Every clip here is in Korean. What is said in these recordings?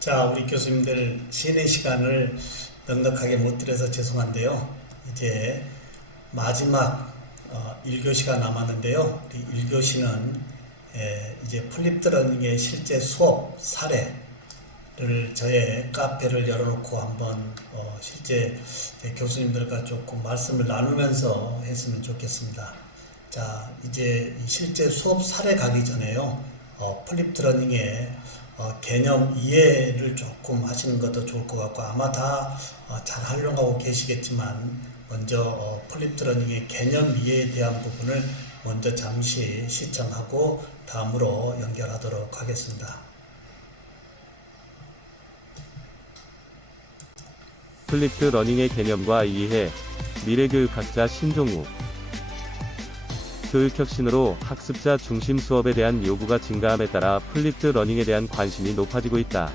자, 우리 교수님들 쉬는 시간을 넉넉하게 못 드려서 죄송한데요. 이제 마지막 1교시가 남았는데요. 우리 1교시는 이제 플립드러닝의 실제 수업 사례를 저의 카페를 열어놓고 한번 실제 교수님들과 조금 말씀을 나누면서 했으면 좋겠습니다. 자, 이제 실제 수업 사례 가기 전에요. 플립드러닝의 개념 이해를 조금 하시는 것도 좋을 것 같고, 아마 다 잘 활용하고 계시겠지만 먼저 플립드러닝의 개념 이해에 대한 부분을 먼저 잠시 시청하고 다음으로 연결하도록 하겠습니다. 플립드 러닝의 개념과 이해, 미래교육학자 신종우. 교육혁신으로 학습자 중심 수업에 대한 요구가 증가함에 따라 플립드 러닝에 대한 관심이 높아지고 있다.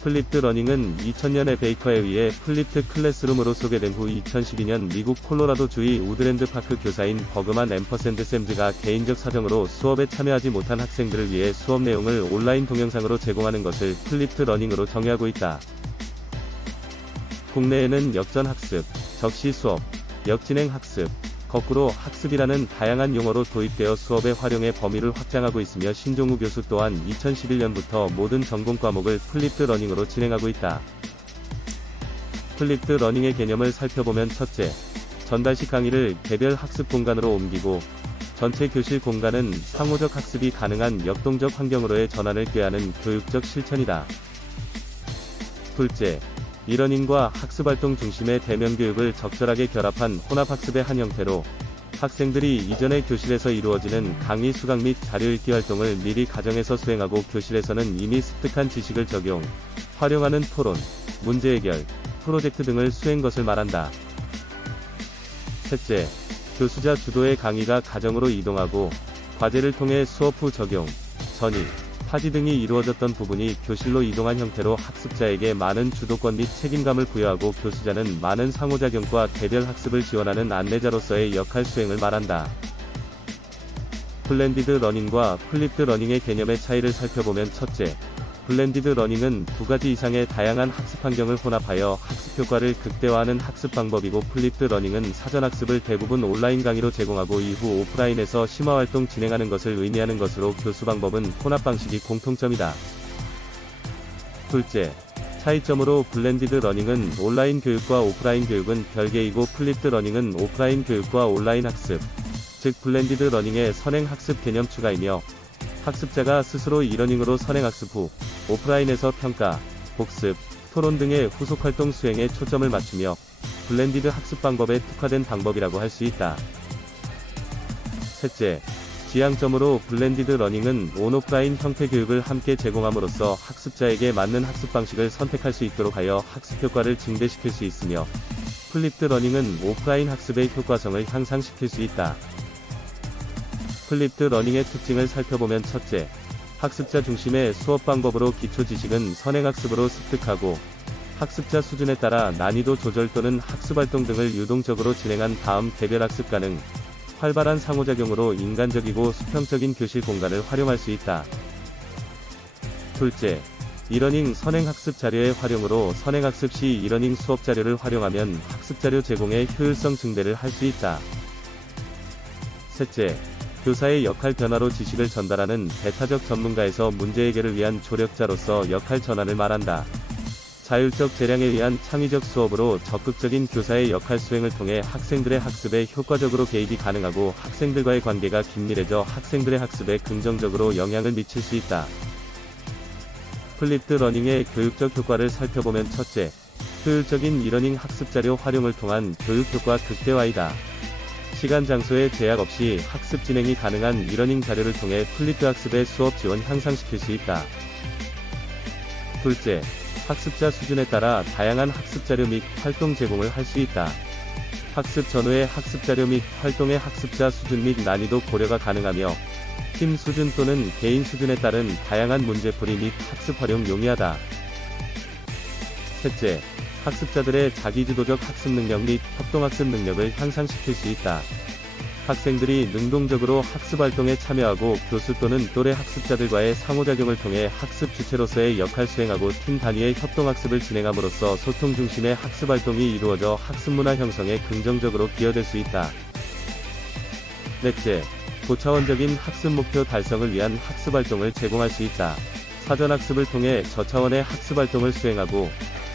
플립드 러닝은 2000년에 베이커에 의해 플립드 클래스룸으로 소개된 후 2012년 미국 콜로라도주의 우드랜드 파크 교사인 버그만 앰퍼샌드 샘즈가 개인적 사정으로 수업에 참여하지 못한 학생들을 위해 수업 내용을 온라인 동영상으로 제공하는 것을 플립드 러닝으로 정의하고 있다. 국내에는 역전학습, 적시수업, 역진행학습, 거꾸로 학습이라는 다양한 용어로 도입되어 수업의 활용의 범위를 확장하고 있으며 신종우 교수 또한 2011년부터 모든 전공 과목을 플립드 러닝으로 진행하고 있다. 플립드 러닝의 개념을 살펴보면 첫째, 전달식 강의를 개별 학습 공간으로 옮기고 전체 교실 공간은 상호적 학습이 가능한 역동적 환경으로의 전환을 꾀하는 교육적 실천이다. 둘째, 이러닝과 학습활동 중심의 대면교육을 적절하게 결합한 혼합학습의 한 형태로 학생들이 이전의 교실에서 이루어지는 강의 수강 및 자료 읽기 활동을 미리 가정에서 수행하고 교실에서는 이미 습득한 지식을 적용, 활용하는 토론, 문제 해결, 프로젝트 등을 수행 것을 말한다. 셋째, 교수자 주도의 강의가 가정으로 이동하고 과제를 통해 수업 후 적용, 전이, 파지 등이 이루어졌던 부분이 교실로 이동한 형태로 학습자에게 많은 주도권 및 책임감을 부여하고 교수자는 많은 상호작용과 개별 학습을 지원하는 안내자로서의 역할 수행을 말한다. 블렌디드 러닝과 플립드 러닝의 개념의 차이를 살펴보면 첫째, 블렌디드 러닝은 두 가지 이상의 다양한 학습 환경을 혼합하여 학습 효과를 극대화하는 학습 방법이고, 플립드 러닝은 사전학습을 대부분 온라인 강의로 제공하고 이후 오프라인에서 심화활동 진행하는 것을 의미하는 것으로 교수 방법은 혼합 방식이 공통점이다. 둘째, 차이점으로 블렌디드 러닝은 온라인 교육과 오프라인 교육은 별개이고 플립드 러닝은 오프라인 교육과 온라인 학습, 즉 블렌디드 러닝의 선행학습 개념 추가이며, 학습자가 스스로 이러닝으로 선행학습 후 오프라인에서 평가, 복습, 토론 등의 후속활동 수행에 초점을 맞추며 블렌디드 학습 방법에 특화된 방법이라고 할 수 있다. 셋째, 지향점으로 블렌디드 러닝은 온오프라인 형태 교육을 함께 제공함으로써 학습자에게 맞는 학습 방식을 선택할 수 있도록 하여 학습 효과를 증대시킬 수 있으며, 플립드 러닝은 오프라인 학습의 효과성을 향상시킬 수 있다. 플립드 러닝의 특징을 살펴보면 첫째, 학습자 중심의 수업 방법으로 기초 지식은 선행학습으로 습득하고 학습자 수준에 따라 난이도 조절 또는 학습활동 등을 유동적으로 진행한 다음 개별 학습 가능, 활발한 상호작용으로 인간적이고 수평적인 교실 공간을 활용할 수 있다. 둘째, 이러닝 선행학습 자료의 활용으로 선행학습 시 이러닝 수업 자료를 활용하면 학습자료 제공의 효율성 증대를 할 수 있다. 셋째, 교사의 역할 변화로 지식을 전달하는 배타적 전문가에서 문제 해결을 위한 조력자로서 역할 전환을 말한다. 자율적 재량에 의한 창의적 수업으로 적극적인 교사의 역할 수행을 통해 학생들의 학습에 효과적으로 개입이 가능하고 학생들과의 관계가 긴밀해져 학생들의 학습에 긍정적으로 영향을 미칠 수 있다. 플립드 러닝의 교육적 효과를 살펴보면 첫째, 효율적인 이러닝 학습자료 활용을 통한 교육 효과 극대화이다. 시간 장소의 제약 없이 학습 진행이 가능한 이러닝 자료를 통해 플립드 학습의 수업 지원 향상시킬 수 있다. 둘째, 학습자 수준에 따라 다양한 학습 자료 및 활동 제공을 할 수 있다. 학습 전후의 학습 자료 및 활동의 학습자 수준 및 난이도 고려가 가능하며, 팀 수준 또는 개인 수준에 따른 다양한 문제풀이 및 학습 활용 용이하다. 셋째, 학습자들의 자기주도적 학습 능력 및 협동학습 능력을 향상시킬 수 있다. 학생들이 능동적으로 학습활동에 참여하고 교수 또는 또래 학습자들과의 상호작용을 통해 학습 주체로서의 역할 수행하고 팀 단위의 협동학습을 진행함으로써 소통 중심의 학습활동이 이루어져 학습문화 형성에 긍정적으로 기여될 수 있다. 넷째, 고차원적인 학습 목표 달성을 위한 학습활동을 제공할 수 있다. 사전학습을 통해 저차원의 학습활동을 수행하고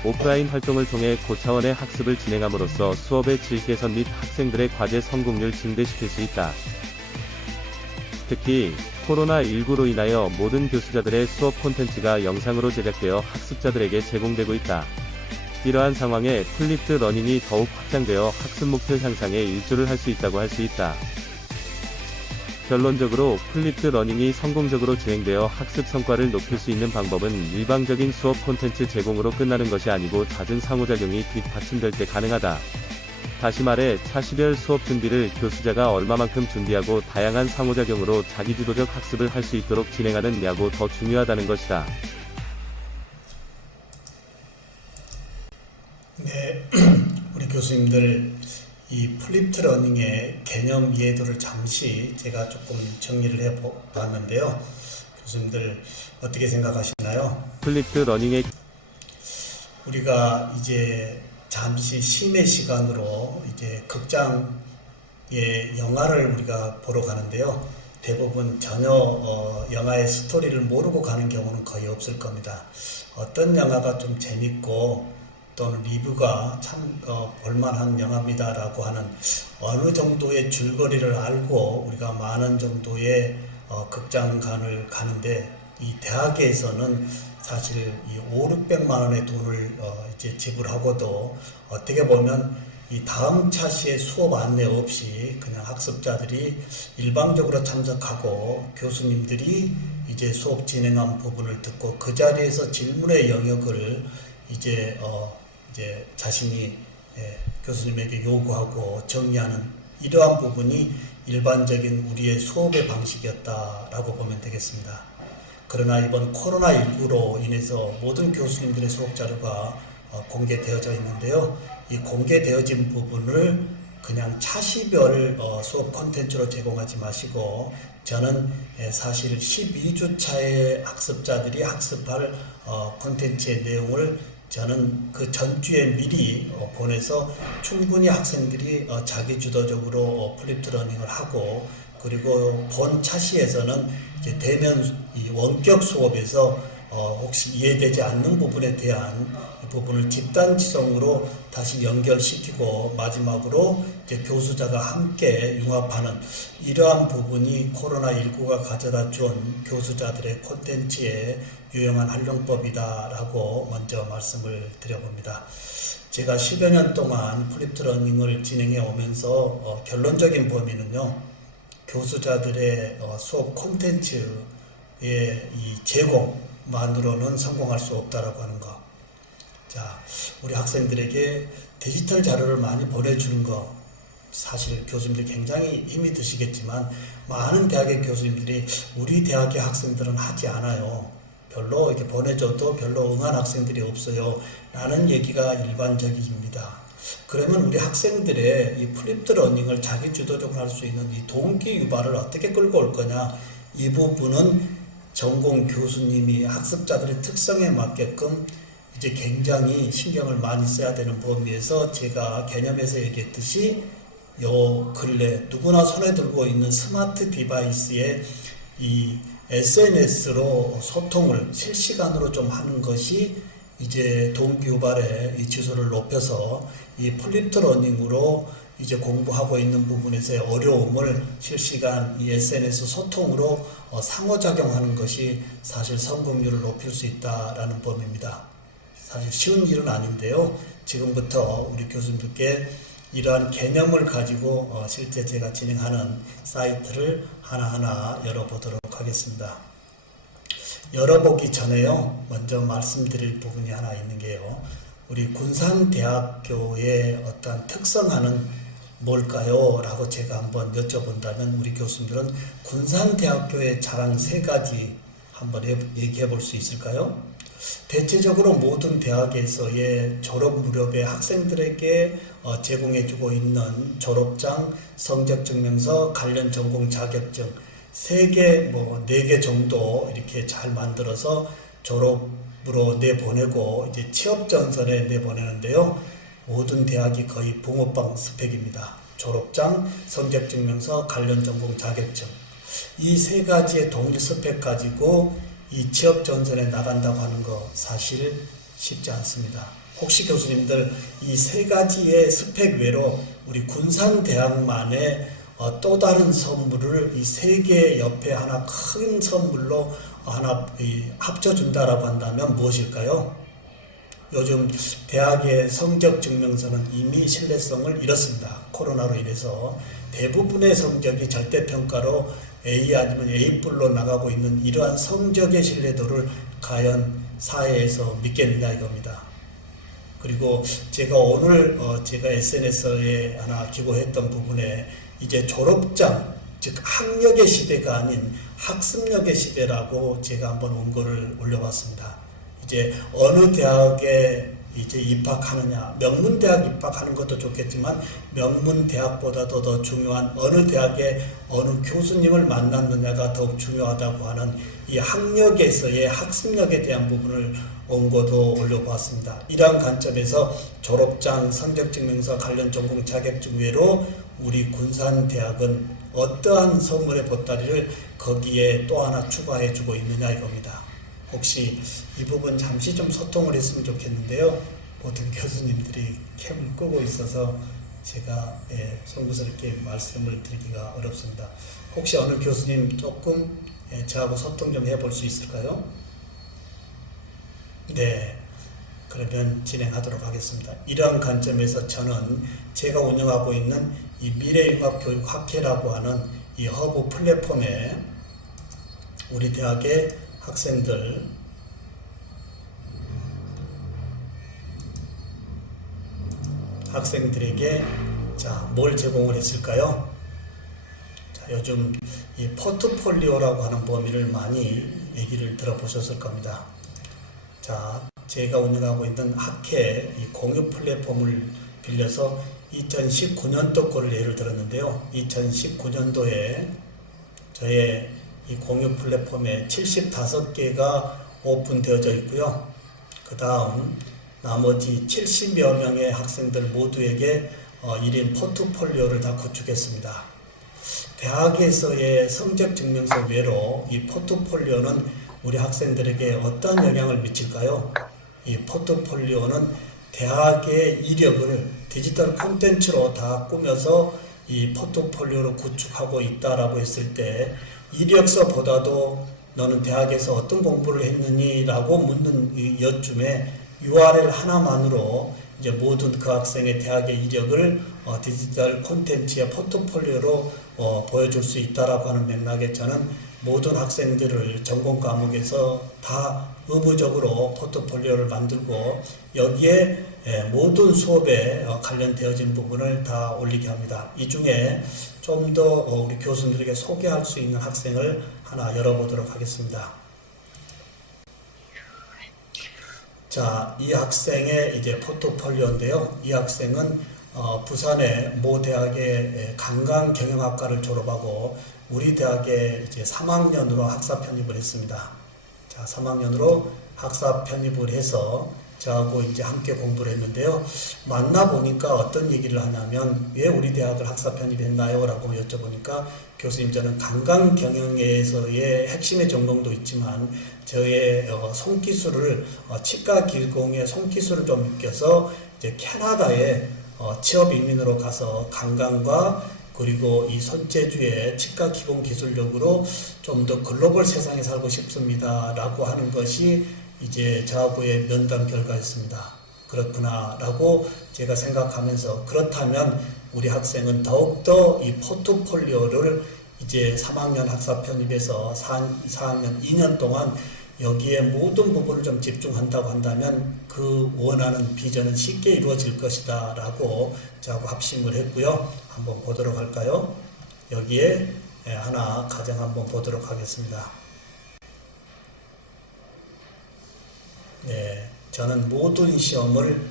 오프라인 활동을 통해 고차원의 학습을 진행함으로써 수업의 질 개선 및 학생들의 과제 성공률 증대시킬 수 있다. 특히 코로나19로 인하여 모든 교수자들의 수업 콘텐츠가 영상으로 제작되어 학습자들에게 제공되고 있다. 이러한 상황에 플립드 러닝이 더욱 확장되어 학습 목표 향상에 일조를 할 수 있다고 할 수 있다. 결론적으로 플립드 러닝이 성공적으로 진행되어 학습 성과를 높일 수 있는 방법은 일방적인 수업 콘텐츠 제공으로 끝나는 것이 아니고 잦은 상호작용이 뒷받침될 때 가능하다. 다시 말해 차시별 수업 준비를 교수자가 얼마만큼 준비하고 다양한 상호작용으로 자기주도적 학습을 할 수 있도록 진행하는 야고 더 중요하다는 것이다. 네, 우리 교수님들 이 플립드 러닝의 개념 이해도를 잠시 제가 조금 정리를 해봤는데요. 교수님들 어떻게 생각하시나요? 플립드 러닝의 우리가 이제 잠시 심의 시간으로 이제 극장의 영화를 우리가 보러 가는데요. 대부분 전혀 영화의 스토리를 모르고 가는 경우는 거의 없을 겁니다. 어떤 영화가 좀 재밌고 또는 리뷰가 참 볼만한 영화입니다라고 하는 어느 정도의 줄거리를 알고 우리가 많은 정도의 극장관을 가는데 이 대학에서는 사실 이 500~600만 원의 돈을 이제 지불하고도 어떻게 보면 이 다음 차시의 수업 안내 없이 그냥 학습자들이 일방적으로 참석하고 교수님들이 이제 수업 진행한 부분을 듣고 그 자리에서 질문의 영역을 이제 자신이 교수님에게 요구하고 정리하는 이러한 부분이 일반적인 우리의 수업의 방식이었다라고 보면 되겠습니다. 그러나 이번 코로나19로 인해서 모든 교수님들의 수업 자료가 공개되어져 있는데요. 이 공개되어진 부분을 그냥 차시별 수업 콘텐츠로 제공하지 마시고 저는 사실 12주차의 학습자들이 학습할 콘텐츠의 내용을 저는 그 전주에 미리 보내서 충분히 학생들이 자기주도적으로 플립드 러닝을 하고 그리고 본 차시에서는 이제 대면 이 원격 수업에서 혹시 이해되지 않는 부분에 대한 이 부분을 집단지성으로 다시 연결시키고 마지막으로 이제 교수자가 함께 융합하는 이러한 부분이 코로나19가 가져다 준 교수자들의 콘텐츠의 유용한 활용법이다라고 먼저 말씀을 드려봅니다. 제가 10여 년 동안 플립드 러닝을 진행해 오면서 결론적인 범위는요. 교수자들의 수업 콘텐츠의 이 제공만으로는 성공할 수 없다라고 하는 거. 자, 우리 학생들에게 디지털 자료를 많이 보내주는 거 사실 교수님들이 굉장히 힘이 드시겠지만 많은 대학의 교수님들이 우리 대학의 학생들은 하지 않아요. 별로 이렇게 보내줘도 별로 응한 학생들이 없어요. 라는 얘기가 일반적입니다. 그러면 우리 학생들의 이 플립드 러닝을 자기 주도적으로 할 수 있는 이 동기 유발을 어떻게 끌고 올 거냐. 이 부분은 전공 교수님이 학습자들의 특성에 맞게끔 이제 굉장히 신경을 많이 써야 되는 범위에서 제가 개념에서 얘기했듯이 요 근래 누구나 손에 들고 있는 스마트 디바이스에 이 SNS로 소통을 실시간으로 좀 하는 것이 이제 동기유발의 이 지수를 높여서 이 플립드 러닝으로 이제 공부하고 있는 부분에서의 어려움을 실시간 이 SNS 소통으로 상호작용하는 것이 사실 성공률을 높일 수 있다라는 범위입니다. 사실 쉬운 일은 아닌데요. 지금부터 우리 교수님들께 이러한 개념을 가지고 실제 제가 진행하는 사이트를 하나하나 열어보도록 하겠습니다. 열어보기 전에요. 먼저 말씀드릴 부분이 하나 있는 게요. 우리 군산대학교의 어떤 특성하는 뭘까요? 라고 제가 한번 여쭤본다면 우리 교수님들은 군산대학교의 자랑 3가지 한번 얘기해 볼 수 있을까요? 대체적으로 모든 대학에서의 졸업 무렵에 학생들에게 제공해주고 있는 졸업장, 성적증명서, 관련 전공 자격증 3개, 4개 정도 이렇게 잘 만들어서 졸업으로 내보내고 이제 취업 전선에 내보내는데요. 모든 대학이 거의 붕어빵 스펙입니다. 졸업장, 성적증명서, 관련 전공 자격증 이 3가지의 동일 스펙 가지고 이 취업 전선에 나간다고 하는 거 사실 쉽지 않습니다. 혹시 교수님들 이 3가지의 스펙 외로 우리 군산대학만의 또 다른 선물을 이 3개 옆에 하나 큰 선물로 하나 합쳐준다라고 한다면 무엇일까요? 요즘 대학의 성적 증명서는 이미 신뢰성을 잃었습니다. 코로나로 인해서 대부분의 성적이 절대평가로 A 아니면 A+로 나가고 있는 이러한 성적의 신뢰도를 과연 사회에서 믿겠느냐 이겁니다. 그리고 제가 오늘 제가 SNS에 하나 기고했던 부분에 이제 졸업장, 즉 학력의 시대가 아닌 학습력의 시대라고 제가 한번 원고를 올려봤습니다. 이제 어느 대학에 이제 입학하느냐, 명문대학 입학하는 것도 좋겠지만 명문대학보다도 더 중요한 어느 대학에 어느 교수님을 만났느냐가 더욱 중요하다고 하는 이 학력에서의 학습력에 대한 부분을 원고도 올려보았습니다. 이러한 관점에서 졸업장, 성적증명서, 관련 전공 자격증 외로 우리 군산대학은 어떠한 선물의 보따리를 거기에 또 하나 추가해주고 있느냐 이겁니다. 혹시 이 부분 잠시 좀 소통을 했으면 좋겠는데요. 모든 교수님들이 캠을 끄고 있어서 제가 송구스럽게 말씀을 드리기가 어렵습니다. 혹시 어느 교수님 조금 저하고 소통 좀 해볼 수 있을까요? 네, 그러면 진행하도록 하겠습니다. 이러한 관점에서 저는 제가 운영하고 있는 이 미래융합교육학회라고 하는 이 허브 플랫폼에 우리 대학의 학생들에게 뭘 제공을 했을까요? 요즘 이 포트폴리오라고 하는 범위를 많이 얘기를 들어보셨을 겁니다. 제가 운영하고 있는 학회 이 공유 플랫폼을 빌려서 2019년도 거를 예를 들었는데요. 2019년도에 저의 이 공유 플랫폼에 75개가 오픈되어져 있고요. 그 다음 나머지 70여 명의 학생들 모두에게 1인 포트폴리오를 다 구축했습니다. 대학에서의 성적증명서 외로 이 포트폴리오는 우리 학생들에게 어떤 영향을 미칠까요? 이 포트폴리오는 대학의 이력을 디지털 콘텐츠로 다 꾸며서 이 포트폴리오로 구축하고 있다라고 했을 때 이력서보다도 너는 대학에서 어떤 공부를 했느니? 라고 묻는 여쯤에 URL 하나만으로 이제 모든 그 학생의 대학의 이력을 디지털 콘텐츠의 포트폴리오로 보여줄 수 있다라고 하는 맥락에 저는 모든 학생들을 전공 과목에서 다 의무적으로 포트폴리오를 만들고 여기에 모든 수업에 관련되어진 부분을 다 올리게 합니다. 이 중에 좀 더 우리 교수님들에게 소개할 수 있는 학생을 하나 열어보도록 하겠습니다. 이 학생의 이제 포트폴리오인데요. 이 학생은 부산의 모 대학의 관광경영학과를 졸업하고 우리 대학에 이제 3학년으로 학사 편입을 했습니다. 3학년으로 학사 편입을 해서 저하고 이제 함께 공부를 했는데요. 만나보니까 어떤 얘기를 하냐면 왜 우리 대학을 학사 편입했나요? 라고 여쭤보니까 교수님 저는 관광경영에서의 핵심의 전공도 있지만 저의 손기술을 치과 기공의 손기술을 좀 익혀서 이제 캐나다에 취업 이민으로 가서 관광과 그리고 이 손재주의 치과 기공 기술력으로 좀 더 글로벌 세상에 살고 싶습니다. 라고 하는 것이 이제 저하고의 면담 결과였습니다. 그렇구나 라고 제가 생각하면서 그렇다면 우리 학생은 더욱더 이 포트폴리오를 이제 3학년 학사 편입에서 4학년 2년 동안 여기에 모든 부분을 좀 집중한다고 한다면 그 원하는 비전은 쉽게 이루어질 것이다 라고 저하고 합심을 했고요. 한번 보도록 할까요? 여기에 하나 가정 한번 보도록 하겠습니다. 네, 저는 모든 시험을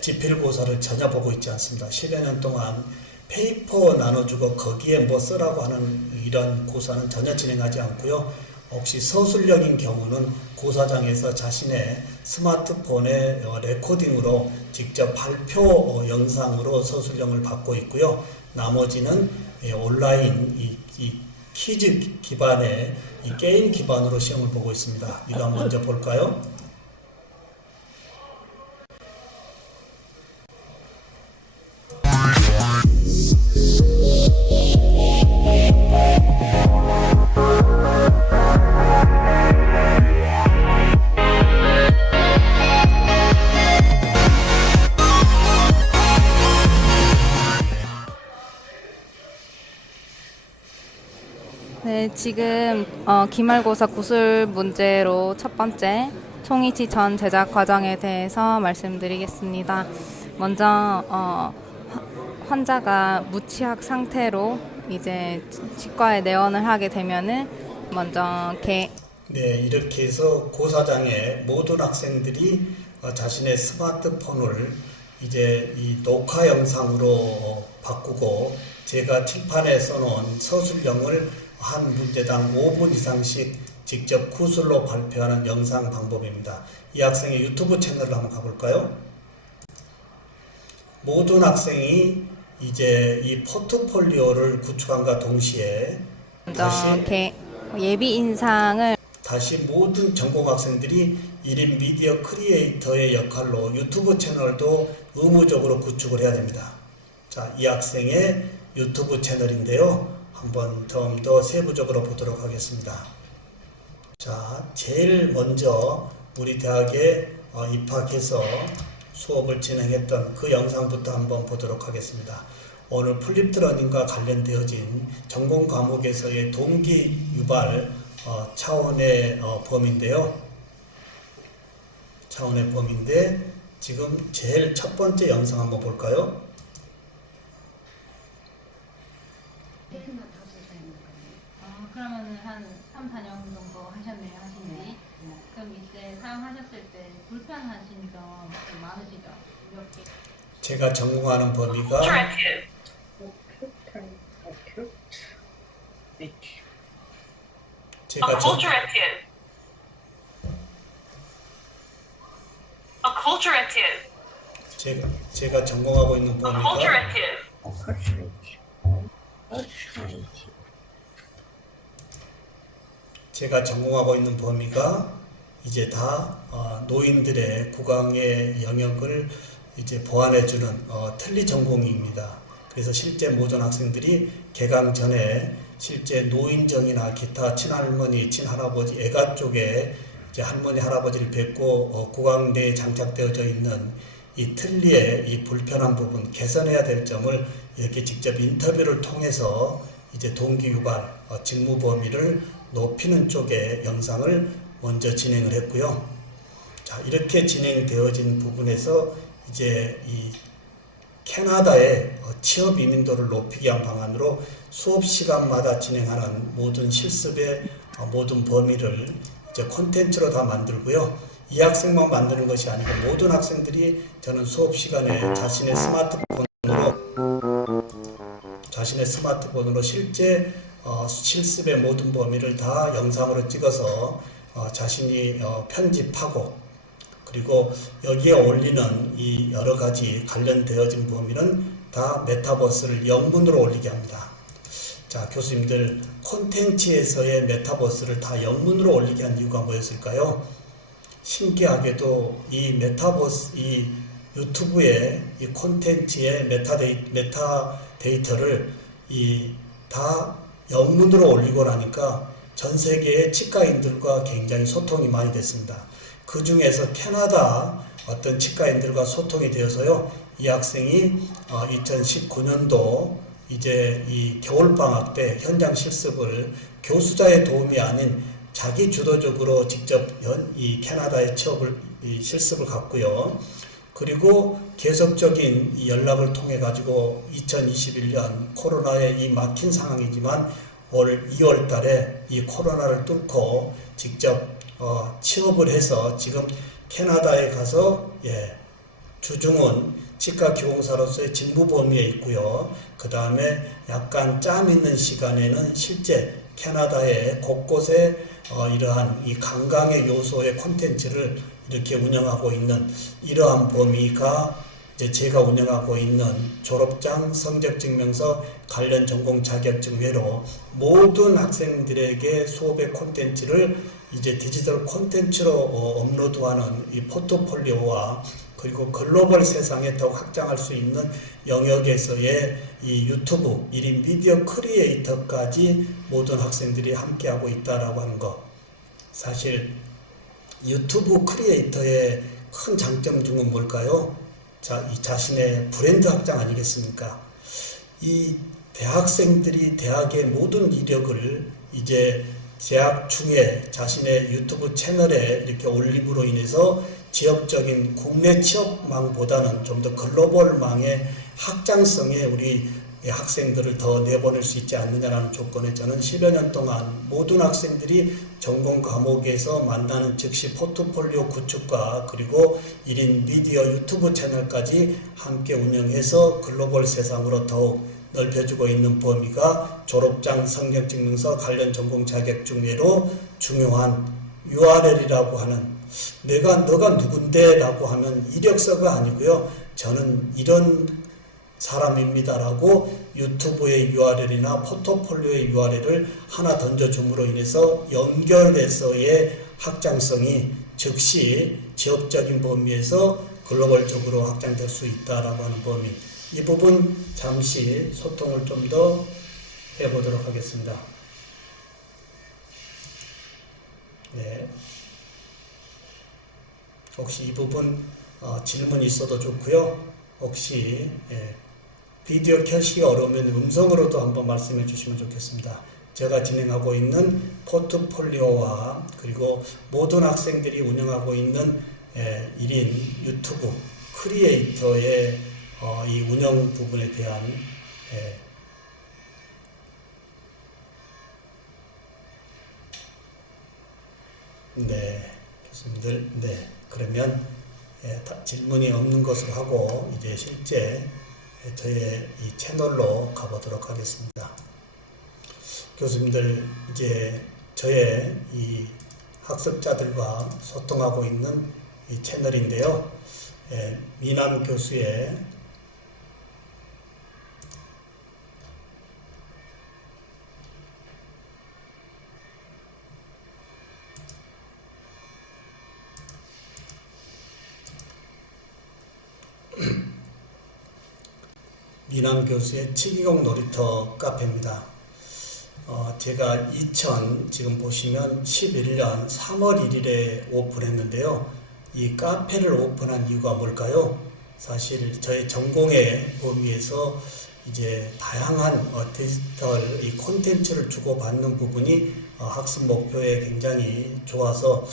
지필고사를 전혀 보고 있지 않습니다. 10여 년 동안 페이퍼 나눠주고 거기에 뭐 쓰라고 하는 이런 고사는 전혀 진행하지 않고요. 혹시 서술형인 경우는 고사장에서 자신의 스마트폰의 레코딩으로 직접 발표 영상으로 서술형을 받고 있고요. 나머지는 온라인 이 퀴즈 기반의 이 게임 기반으로 시험을 보고 있습니다. 이거 한번 먼저 볼까요? 네, 지금 기말고사 구술 문제로 첫 번째 총이치 전 제작 과정에 대해서 말씀드리겠습니다. 먼저 환자가 무취학 상태로 이제 치과에 내원을 하게 되면은 먼저 네, 이렇게 해서 고사장에 모든 학생들이 자신의 스마트폰을 이제 이 녹화 영상으로 바꾸고 제가 칠판에 써놓은 서술형을 한 문제당 5분 이상씩 직접 구술로 발표하는 영상 방법입니다. 이 학생의 유튜브 채널을 한번 가볼까요? 모든 학생이 이제 이 포트폴리오를 구축함과 동시에 먼저 예비 인상을 다시 모든 전공 학생들이 1인 미디어 크리에이터의 역할로 유튜브 채널도 의무적으로 구축을 해야 됩니다. 자, 이 학생의 유튜브 채널인데요. 한번 좀 더 세부적으로 보도록 하겠습니다. 자, 제일 먼저 우리 대학에 입학해서 수업을 진행했던 그 영상부터 한번 보도록 하겠습니다. 오늘 플립드 러닝과 관련되어진 전공 과목에서의 동기 유발 차원의 범위인데요. 차원의 범위인데 지금 제일 첫 번째 영상 한번 볼까요? 그러면은 한 3, 4년 정도 하셨네요, 하신 지. 그럼 이때 사용하셨을 때 불편하신 점 좀 많으시죠? 몇 개? 제가 전공하는 범위가 제가 전 제가 전공하고 있는 범위가 제가 전공하고 있는 범위가 이제 다 노인들의 구강의 영역을 이제 보완해주는 틀니 전공입니다. 그래서 실제 모든 학생들이 개강 전에 실제 노인정이나 기타 친할머니, 친할아버지, 애가 쪽에 이제 할머니, 할아버지를 뵙고 구강내에 장착되어져 있는 이 틀니의 이 불편한 부분 개선해야 될 점을 이렇게 직접 인터뷰를 통해서 이제 동기 유발, 직무 범위를 높이는 쪽의 영상을 먼저 진행을 했고요. 자, 이렇게 진행되어진 부분에서 이제 이 캐나다의 취업 이민도를 높이기 위한 방안으로 수업 시간마다 진행하는 모든 실습의 모든 범위를 이제 콘텐츠로 다 만들고요. 이 학생만 만드는 것이 아니고 모든 학생들이 저는 수업 시간에 자신의 스마트폰으로 실제 실습의 모든 범위를 다 영상으로 찍어서 자신이 편집하고 그리고 여기에 올리는 이 여러 가지 관련되어진 범위는 다 메타버스를 영문으로 올리게 합니다. 자, 교수님들 콘텐츠에서의 메타버스를 다 영문으로 올리게 한 이유가 뭐였을까요? 신기하게도 이 메타버스, 이 유튜브의 이 콘텐츠의 메타 데이터를 다 영문으로 올리고 나니까 전 세계의 치과인들과 굉장히 소통이 많이 됐습니다. 그 중에서 캐나다 어떤 치과인들과 소통이 되어서요, 이 학생이 2019년도 이제 이 겨울방학 때 현장 실습을 교수자의 도움이 아닌 자기 주도적으로 직접 이 캐나다의 실습을 갔고요. 그리고 계속적인 이 연락을 통해 가지고 2021년 코로나의 이 막힌 상황이지만 올 2월 달에 이 코로나를 뚫고 직접 취업을 해서 지금 캐나다에 가서 주중은 치과 기공사로서의 직무 범위에 있고요. 그 다음에 약간 짬 있는 시간에는 실제 캐나다의 곳곳에 이러한 이 관광의 요소의 콘텐츠를 이렇게 운영하고 있는 이러한 범위가 이제 제가 운영하고 있는 졸업장, 성적증명서, 관련 전공 자격증 외로 모든 학생들에게 수업의 콘텐츠를 이제 디지털 콘텐츠로 업로드하는 이 포트폴리오와 그리고 글로벌 세상에 더욱 확장할 수 있는 영역에서의 이 유튜브 1인 미디어 크리에이터까지 모든 학생들이 함께하고 있다라고 하는 것. 사실 유튜브 크리에이터의 큰 장점 중은 뭘까요? 이 자신의 브랜드 확장 아니겠습니까? 이 대학생들이 대학의 모든 이력을 이제 재학 중에 자신의 유튜브 채널에 이렇게 올림으로 인해서 지역적인 국내 취업망보다는 좀 더 글로벌망의 확장성에 우리 학생들을 더 내보낼 수 있지 않느냐라는 조건에 저는 10여 년 동안 모든 학생들이 전공 과목에서 만나는 즉시 포트폴리오 구축과 그리고 1인 미디어 유튜브 채널까지 함께 운영해서 글로벌 세상으로 더욱 넓혀주고 있는 범위가 졸업장, 성적증명서, 관련 전공 자격증 외로 중요한 URL이라고 하는 너가 누군데 라고 하면 이력서가 아니고요. 저는 이런 사람입니다라고 유튜브의 URL이나 포트폴리오의 URL을 하나 던져줌으로 인해서 연결해서의 확장성이 즉시 지역적인 범위에서 글로벌적으로 확장될 수 있다라고 하는 범위. 이 부분 잠시 소통을 좀 더 해보도록 하겠습니다. 네. 혹시 이 부분 질문이 있어도 좋고요. 혹시 비디오 켜시기 어려우면 음성으로도 한번 말씀해 주시면 좋겠습니다. 제가 진행하고 있는 포트폴리오와 그리고 모든 학생들이 운영하고 있는 1인 유튜브 크리에이터의 이 운영 부분에 대한 네, 교수님들, 네, 그러면 질문이 없는 것으로 하고 이제 실제 저의 이 채널로 가보도록 하겠습니다. 교수님들, 이제 저의 이 학습자들과 소통하고 있는 이 채널인데요. 미남 교수의 미남 교수의 치기공 놀이터 카페입니다. 제가 지금 보시면 11년 3월 1일에 오픈했는데요. 이 카페를 오픈한 이유가 뭘까요? 사실 저의 전공의 범위에서 이제 다양한 디지털 이 콘텐츠를 주고받는 부분이 학습 목표에 굉장히 좋아서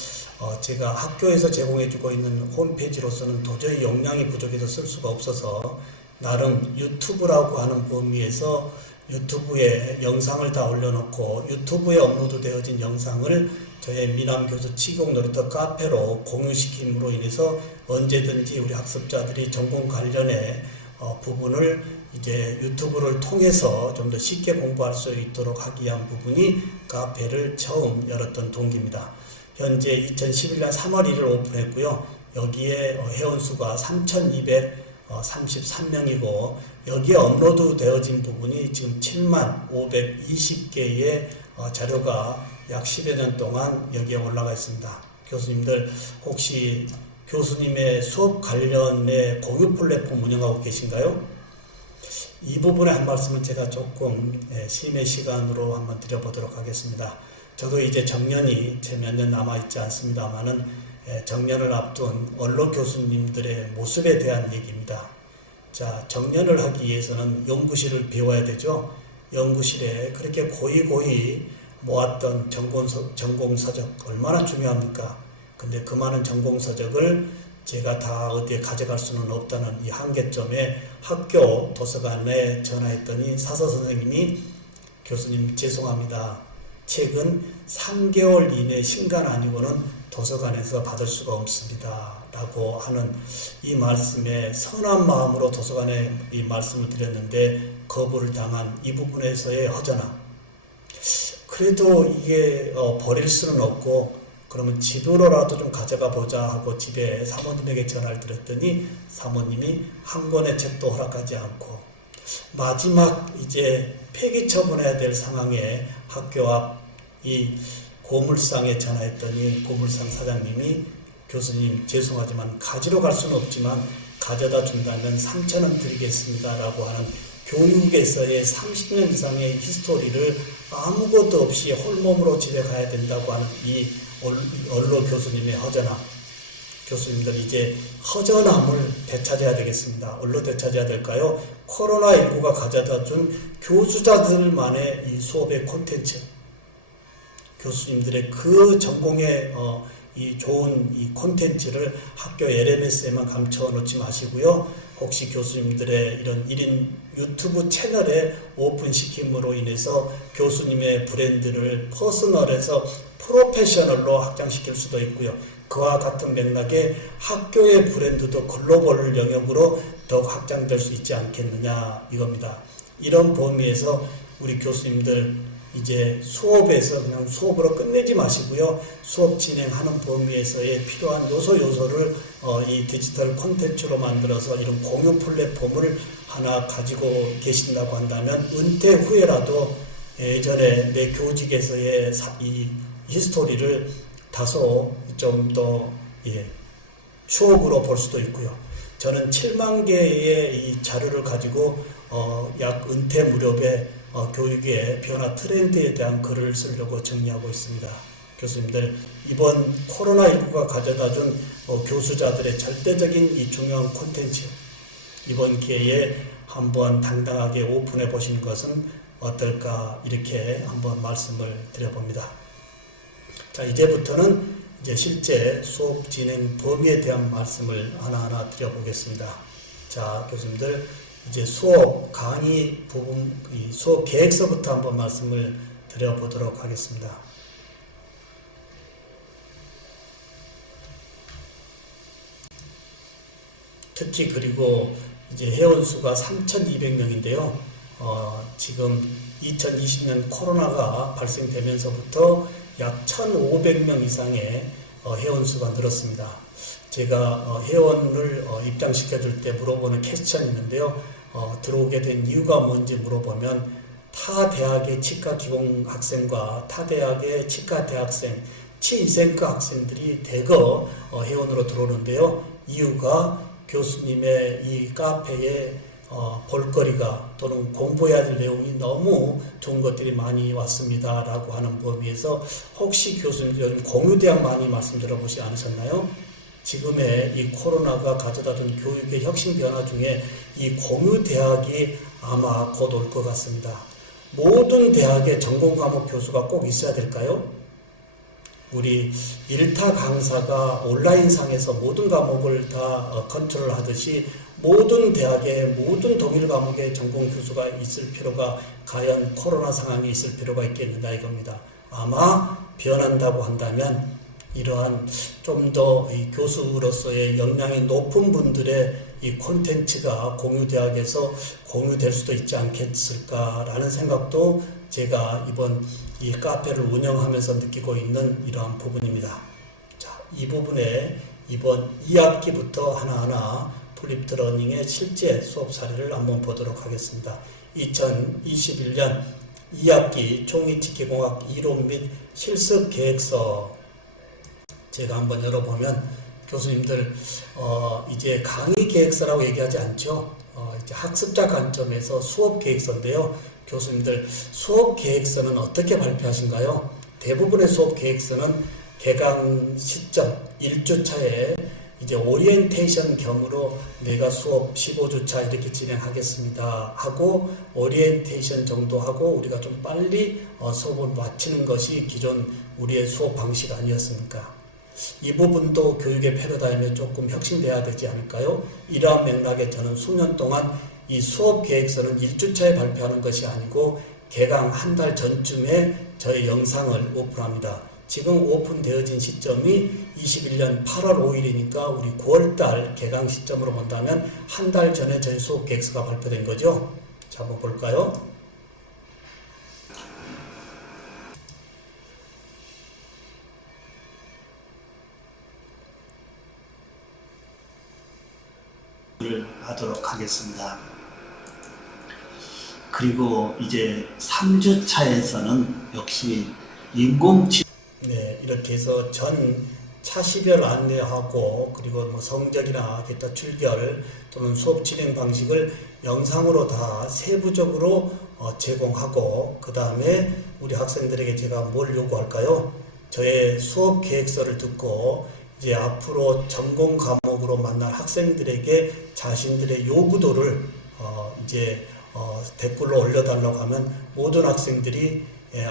제가 학교에서 제공해주고 있는 홈페이지로서는 도저히 용량이 부족해서 쓸 수가 없어서 나름 유튜브라고 하는 범위에서 유튜브에 영상을 다 올려놓고 유튜브에 업로드 되어진 영상을 저의 미남교수 치기공 놀이터 카페로 공유시킴으로 인해서 언제든지 우리 학습자들이 전공 관련의 부분을 이제 유튜브를 통해서 좀 더 쉽게 공부할 수 있도록 하기 위한 부분이 카페를 처음 열었던 동기입니다. 현재 2011년 3월 1일 오픈했고요. 여기에 회원수가 3,233명이고 여기에 업로드 되어진 부분이 지금 70,520개의 자료가 약 10여 년 동안 여기에 올라가 있습니다. 교수님들 혹시 교수님의 수업 관련의 공유 플랫폼 운영하고 계신가요? 이 부분에 한 말씀을 제가 조금 심의 시간으로 한번 드려보도록 하겠습니다. 저도 이제 정년이 제 몇 년 남아있지 않습니다만은 정년을 앞둔 언로 교수님들의 모습에 대한 얘기입니다. 자, 정년을 하기 위해서는 연구실을 비워야 되죠. 연구실에 그렇게 고이 모았던 전공서적 얼마나 중요합니까? 근데 그 많은 전공서적을 제가 다 어디에 가져갈 수는 없다는 이 한계점에 학교 도서관에 전화했더니 사서 선생님이 교수님 죄송합니다. 책은 3개월 이내 신간 아니고는 도서관에서 받을 수가 없습니다. 라고 하는 이 말씀에 선한 마음으로 도서관에 이 말씀을 드렸는데 거부를 당한 이 부분에서의 허전함. 그래도 이게 버릴 수는 없고 그러면 집으로라도 좀 가져가 보자 하고 집에 사모님에게 전화를 드렸더니 사모님이 한 권의 책도 허락하지 않고 마지막 이제 폐기 처분해야 될 상황에 학교 앞 이 고물상에 전화했더니 고물상 사장님이 교수님 죄송하지만 가지러 갈 수는 없지만 가져다 준다면 3,000원 드리겠습니다 라고 하는 교육에서의 30년 이상의 히스토리를 아무것도 없이 홀몸으로 집에 가야 된다고 하는 이 언로 교수님의 허전함. 교수님들 이제 허전함을 되찾아야 되겠습니다. 어디로 되찾아야 될까요? 코로나19가 가져다 준 교수자들만의 이 수업의 콘텐츠. 교수님들의 그 전공의 이 좋은 이 콘텐츠를 학교 LMS에만 감춰 놓지 마시고요. 혹시 교수님들의 이런 1인 유튜브 채널에 오픈시킴으로 인해서 교수님의 브랜드를 퍼스널에서 프로페셔널로 확장시킬 수도 있고요. 그와 같은 맥락에 학교의 브랜드도 글로벌 영역으로 더욱 확장될 수 있지 않겠느냐 이겁니다. 이런 범위에서 우리 교수님들 이제 수업에서 그냥 수업으로 끝내지 마시고요. 수업 진행하는 범위에서의 필요한 요소를 이 디지털 콘텐츠로 만들어서 이런 공유 플랫폼을 하나 가지고 계신다고 한다면 은퇴 후에라도 예전에 내 교직에서의 이 히스토리를 다소 좀 더 추억으로 볼 수도 있고요. 저는 7만 개의 이 자료를 가지고 약 은퇴 무렵에 교육의 변화 트렌드에 대한 글을 쓰려고 정리하고 있습니다. 교수님들 이번 코로나19가 가져다준 교수자들의 절대적인 이 중요한 콘텐츠 이번 기회에 한번 당당하게 오픈해 보시는 것은 어떨까 이렇게 한번 말씀을 드려봅니다. 자, 이제부터는 이제 실제 수업 진행 범위에 대한 말씀을 하나하나 드려보겠습니다. 자, 교수님들 이제 수업 강의 부분, 이 수업 계획서부터 한번 말씀을 드려보도록 하겠습니다. 특히 그리고 이제 회원수가 3,200명인데요. 지금 2020년 코로나가 발생되면서부터 약 1,500명 이상의 회원수가 늘었습니다. 제가 회원을 입장시켜 줄 때 물어보는 퀘스천이 있는데요. 들어오게 된 이유가 뭔지 물어보면 타 대학의 치과 기공 학생과 타 대학의 치과 대학생, 치이생과 학생들이 대거 회원으로 들어오는데요. 이유가 교수님의 이 카페에 볼거리가 또는 공부해야 될 내용이 너무 좋은 것들이 많이 왔습니다 라고 하는 범위에서 혹시 교수님 요즘 공유대학 많이 말씀 들어보지 않으셨나요? 지금의 이 코로나가 가져다 준 교육의 혁신 변화 중에 이 공유대학이 아마 곧 올 것 같습니다. 모든 대학에 전공 과목 교수가 꼭 있어야 될까요? 우리 일타 강사가 온라인상에서 모든 과목을 다 컨트롤 하듯이 모든 대학에 모든 동일 과목에 전공 교수가 있을 필요가 과연 코로나 상황이 있을 필요가 있겠는가 이겁니다. 아마 변한다고 한다면 이러한 좀 더 교수로서의 역량이 높은 분들의 이 콘텐츠가 공유대학에서 공유될 수도 있지 않겠을까라는 생각도 제가 이번 이 카페를 운영하면서 느끼고 있는 이러한 부분입니다. 자, 이 부분에 이번 2학기부터 하나하나 플립드 러닝의 실제 수업 사례를 한번 보도록 하겠습니다. 2021년 2학기 종이치기공학 이론 및 실습 계획서 제가 한번 열어보면 교수님들 이제 강의 계획서라고 얘기하지 않죠. 이제 학습자 관점에서 수업 계획서인데요. 교수님들 수업 계획서는 어떻게 발표하신가요? 대부분의 수업 계획서는 개강 시점 1주차에 이제 오리엔테이션 겸으로 내가 수업 15주차 이렇게 진행하겠습니다 하고 오리엔테이션 정도 하고 우리가 좀 빨리 수업을 마치는 것이 기존 우리의 수업 방식 아니었습니까? 이 부분도 교육의 패러다임에 조금 혁신돼야 되지 않을까요? 이러한 맥락에 저는 수년 동안 이 수업 계획서는 1주차에 발표하는 것이 아니고 개강 한 달 전쯤에 저의 영상을 오픈합니다. 지금 오픈되어진 시점이 21년 8월 5일이니까 우리 9월달 개강 시점으로 본다면 한 달 전에 저희 수업 계획서가 발표된 거죠. 자, 한번 볼까요? 하도록 하겠습니다. 그리고 이제 3주 차에서는 역시 인공지능 이렇게 해서 전 차시별 안내하고 그리고 뭐 성적이나 기타 출결 또는 수업 진행 방식을 영상으로 다 세부적으로 제공하고 그 다음에 우리 학생들에게 제가 뭘 요구할까요? 저의 수업 계획서를 듣고 이제 앞으로 전공 과목으로 만날 학생들에게 자신들의 요구도를 댓글로 올려달라고 하면 모든 학생들이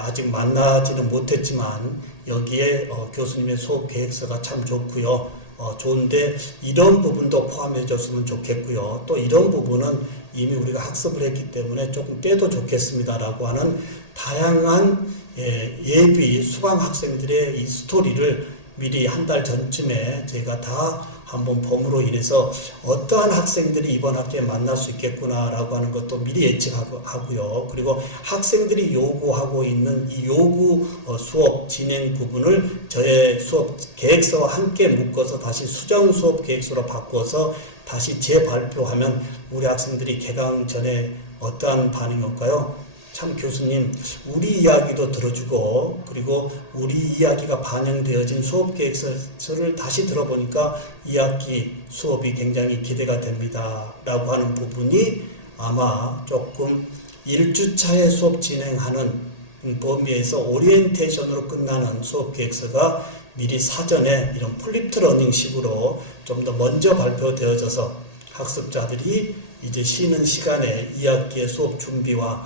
아직 만나지는 못했지만 여기에 교수님의 수업 계획서가 참 좋고요. 좋은데 이런 부분도 포함해 줬으면 좋겠고요. 또 이런 부분은 이미 우리가 학습을 했기 때문에 조금 빼도 좋겠습니다라고 하는 다양한 예비 수강 학생들의 이 스토리를 미리 한 달 전쯤에 저희가 다 한번 봄으로 인해서 어떠한 학생들이 이번 학기에 만날 수 있겠구나라고 하는 것도 미리 예측하고요. 그리고 학생들이 요구하고 있는 이 요구 수업 진행 부분을 저의 수업 계획서와 함께 묶어서 다시 수정 수업 계획서로 바꿔서 다시 재발표하면 우리 학생들이 개강 전에 어떠한 반응이 올까요? 참 교수님, 우리 이야기도 들어주고 그리고 우리 이야기가 반영되어진 수업 계획서를 다시 들어보니까 2학기 수업이 굉장히 기대가 됩니다 라고 하는 부분이 아마 조금 1주차에 수업 진행하는 범위에서 오리엔테이션으로 끝나는 수업 계획서가 미리 사전에 이런 플립트 러닝 식으로 좀 더 먼저 발표되어져서 학습자들이 이제 쉬는 시간에 2학기의 수업 준비와